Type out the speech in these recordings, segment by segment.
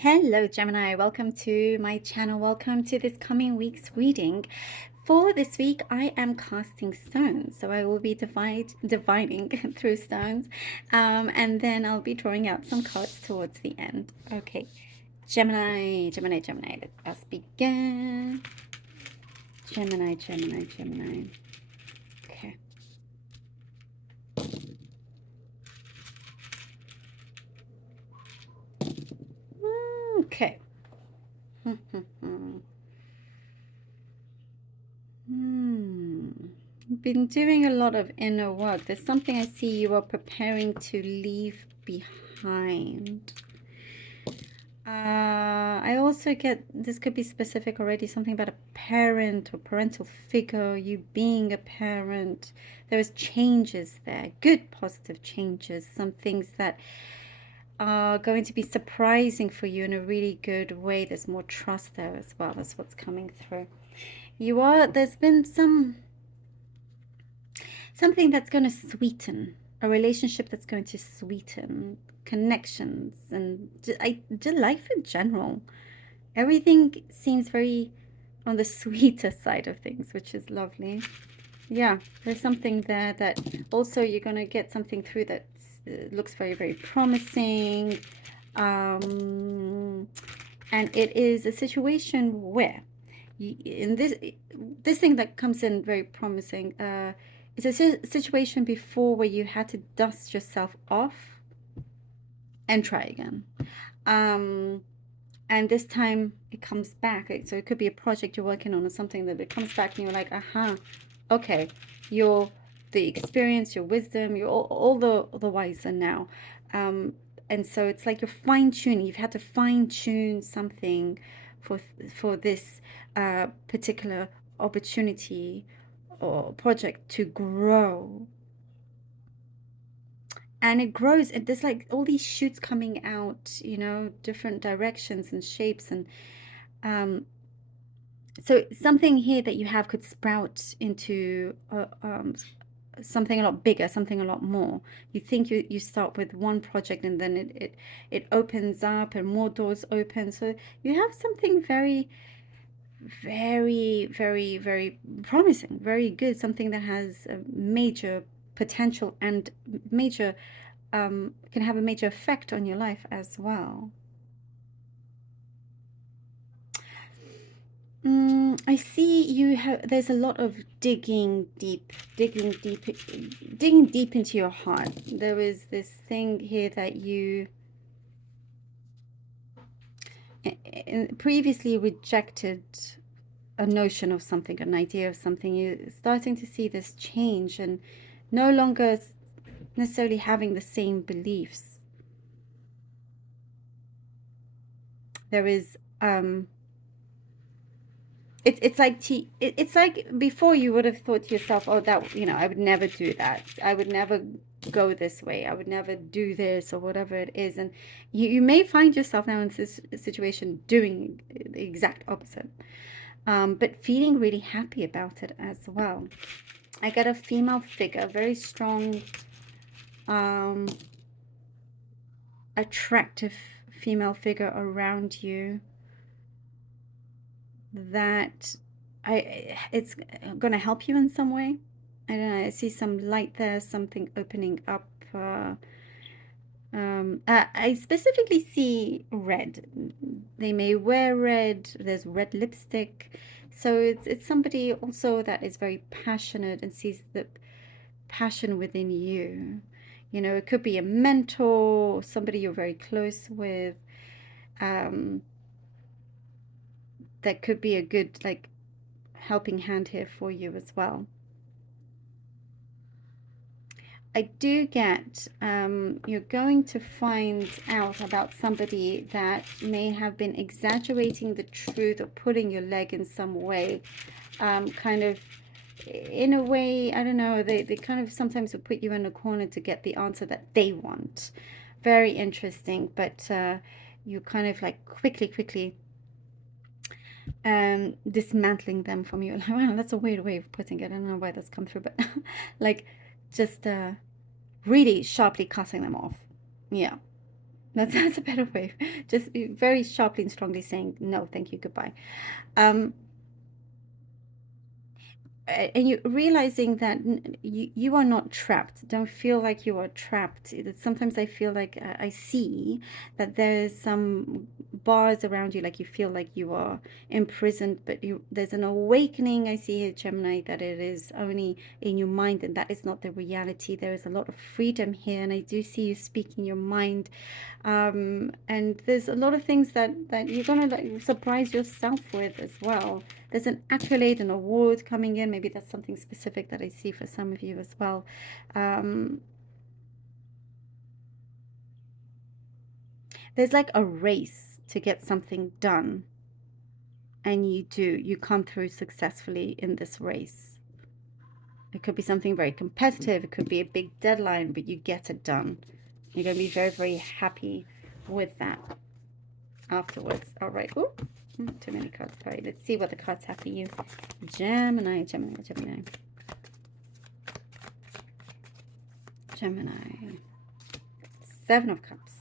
Hello, Gemini. Welcome to my channel. Welcome to this coming week's reading. For this week, I am casting stones. So I will be divining through stones. And then I'll be drawing out some cards towards the end. Okay. Gemini, Gemini, Gemini. Let us begin. Gemini, Gemini, Gemini. Okay. Okay. Been doing a lot of inner work. There's something I see you are preparing to leave behind. I also get, this could be specific already, something about a parent or parental figure, you being a parent. There is changes there, good positive changes, some things that are going to be surprising for you in a really good way. There's more trust there as well. That's what's coming through. There's been something that's going to sweeten, a relationship that's going to sweeten connections and life in general. Everything seems very on the sweeter side of things, which is lovely. Yeah, there's something there that also you're going to get something through that looks very, very promising. And it is a situation where in this thing that comes in very promising, it's a situation before where you had to dust yourself off and try again. And this time it comes back. So it could be a project you're working on or something that it comes back and you're like, okay, you're the experience, your wisdom, you're all the wiser now. And so it's like you're fine-tuning. You've had to fine-tune something for this particular opportunity or project to grow. And it grows, and there's like all these shoots coming out, you know, different directions and shapes. And so something here that you have could sprout into something a lot bigger, something a lot more. You think you start with one project and then it opens up and more doors open. So you have something very, very, very, very promising, very good, something that has a major potential and major can have a major effect on your life as well. I see you have, there's a lot of digging deep into your heart. There is this thing here that you previously rejected a notion of something, an idea of something. You're starting to see this change and no longer necessarily having the same beliefs. There is it's like before you would have thought to yourself, oh, that, you know, I would never do that, I would never go this way, I would never do this, or whatever it is. And you may find yourself now in this situation doing the exact opposite, but feeling really happy about it as well. I get a female figure, very strong, attractive female figure around you that it's going to help you in some way. I don't know, I see some light there, something opening up. I specifically see red. They may wear red. There's red lipstick. So it's somebody also that is very passionate and sees the passion within you. You know, it could be a mentor, somebody you're very close with. That could be a good, like, helping hand here for you as well. I do get you're going to find out about somebody that may have been exaggerating the truth or pulling your leg in some way, kind of in a way, I don't know, they kind of sometimes will put you in a corner to get the answer that they want. Very interesting. But you kind of like quickly dismantling them from you. Wow, that's a weird way of putting it. I don't know why that's come through, but like just really sharply cutting them off. Yeah, That's a better way. Just very sharply and strongly saying, no, thank you, goodbye. Um, and you realizing that you are not trapped. Don't feel like you are trapped. Sometimes I feel like I see that there's some bars around you, like you feel like you are imprisoned, but there's an awakening. I see here, Gemini, that it is only in your mind, and that is not the reality. There is a lot of freedom here, and I do see you speaking your mind. And there's a lot of things that you're gonna like surprise yourself with as well. There's an accolade, an award coming in. Maybe that's something specific that I see for some of you as well. Um, there's like a race to get something done, and you come through successfully in this race. It could be something very competitive. It could be a big deadline, but you get it done. You're going to be very, very happy with that afterwards. All right. Ooh, too many cards. All right. Let's see what the cards have for you. Gemini, Gemini, Gemini. Gemini. Seven of Cups.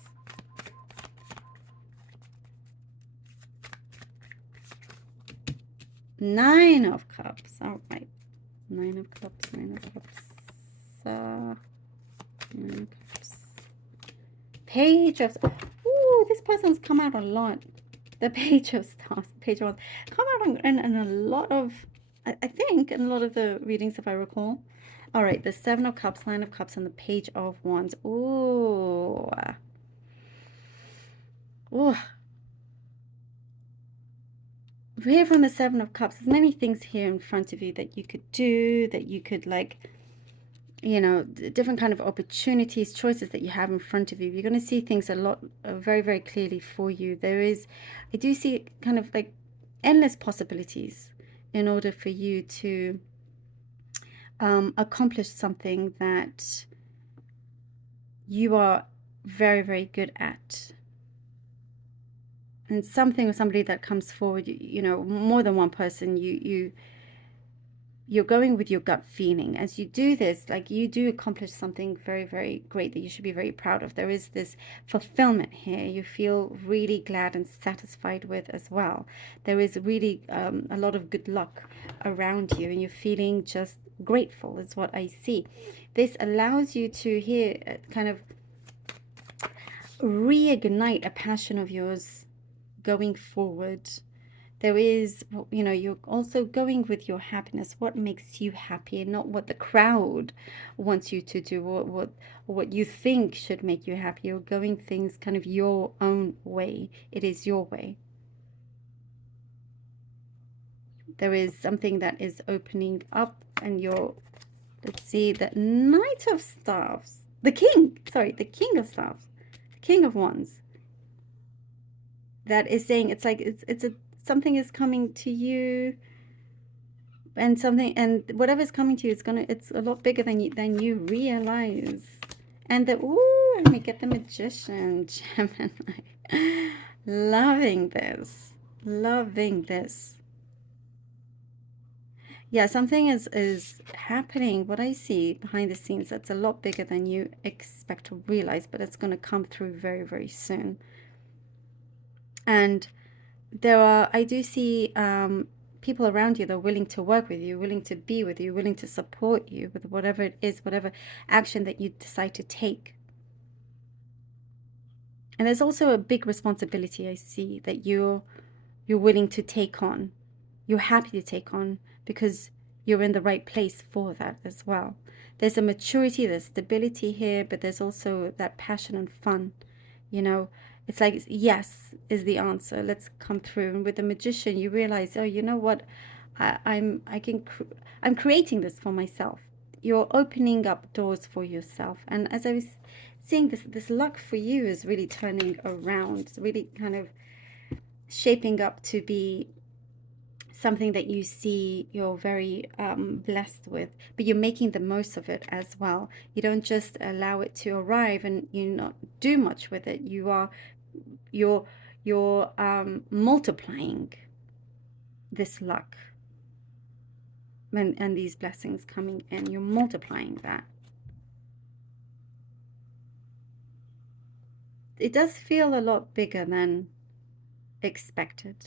Nine of Cups. All right. Nine of Cups. Nine of Cups. Nine of Cups. Page of... Ooh, this person's come out a lot. The Page of Stars. Page of... Come out in a lot of... I think in a lot of the readings, if I recall. All right. The Seven of Cups, Nine of Cups, and the Page of Wands. Ooh. Ooh. Here from the Seven of Cups, there's many things here in front of you that you could do, that you could like, you know, different kind of opportunities, choices that you have in front of you. You're going to see things a lot, very, very clearly for you. There is, I do see kind of like endless possibilities in order for you to accomplish something that you are very, very good at. And something or somebody that comes forward, you know, more than one person, you're going with your gut feeling. As you do this, like you do accomplish something very, very great that you should be very proud of. There is this fulfillment here. You feel really glad and satisfied with as well. There is really a lot of good luck around you, and you're feeling just grateful is what I see. This allows you to here kind of reignite a passion of yours going forward. There is, you know, you're also going with your happiness, what makes you happy, and not what the crowd wants you to do, or what you think should make you happy. You're going things kind of your own way. It is your way. There is something that is opening up, and you're, let's see, the Knight of Staffs, the King, sorry, the King of Staffs, the King of Wands. That is saying it's like it's a something is coming to you, and something, and whatever's coming to you, it's a lot bigger than you realize. And the ooh, let me get the Magician, Gemini. Loving this, loving this. Yeah, something is happening. What I see behind the scenes, that's a lot bigger than you expect to realize, but it's going to come through very, very soon. And there are, I do see people around you that are willing to work with you, willing to be with you, willing to support you with whatever it is, whatever action that you decide to take. And there's also a big responsibility I see that you're willing to take on. You're happy to take on because you're in the right place for that as well. There's a maturity, there's stability here, but there's also that passion and fun, you know. It's like, yes is the answer. Let's come through. And with the Magician, you realize, oh, you know what? I'm creating this for myself. You're opening up doors for yourself. And as I was seeing this luck for you is really turning around. It's really kind of shaping up to be something that you see you're very blessed with, but you're making the most of it as well. You don't just allow it to arrive and you not do much with it. You're multiplying this luck and these blessings coming in. You're multiplying that. it does feel a lot bigger than expected.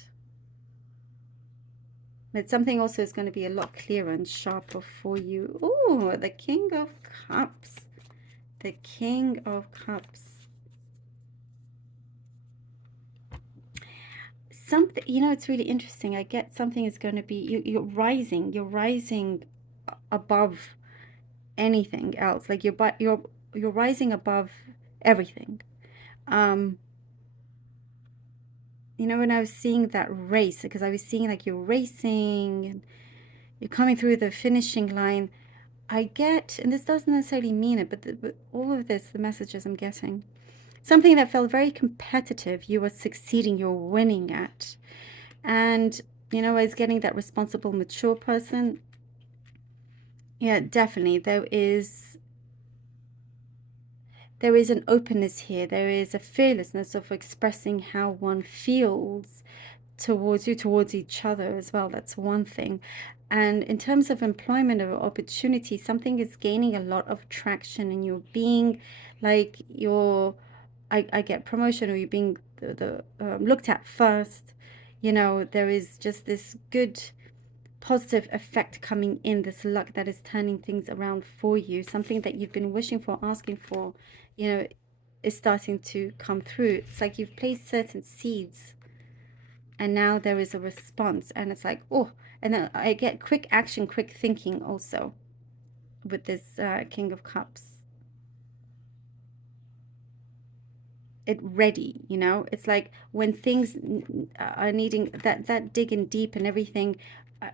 But something also is going to be a lot clearer and sharper for you. Oh, the King of Cups. The King of Cups. Something, you know, it's really interesting. I get something is going to be, you're rising. You're rising above anything else. Like you're rising above everything. You know, when I was seeing that race, because I was seeing like you're racing and you're coming through the finishing line, I get, and this doesn't necessarily mean it, but all of this, the messages I'm getting, something that felt very competitive, you were succeeding, you're winning at. And, you know, as getting that responsible, mature person, yeah, definitely, there is an openness here. There is a fearlessness of expressing how one feels towards you, towards each other as well. That's one thing. And in terms of employment or opportunity, something is gaining a lot of traction, and you're being like I get promotion, or you're being looked at first. You know, there is just this good positive effect coming in, this luck that is turning things around for you. Something that you've been wishing for, asking for, you know, is starting to come through. It's like you've placed certain seeds, and now there is a response, and it's like, oh, and then I get quick action, quick thinking also with this King of Cups. It ready, you know, it's like when things are needing that digging deep and everything,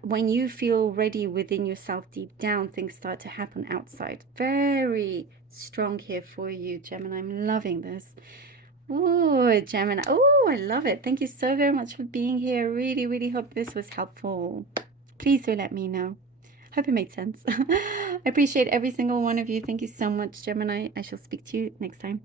when you feel ready within yourself deep down, things start to happen outside. Very strong here for you, Gemini. I'm loving this. Oh, Gemini. Oh, I love it. Thank you so very much for being here. Really, really hope this was helpful. Please do let me know. Hope it made sense. I appreciate every single one of you. Thank you so much, Gemini. I shall speak to you next time.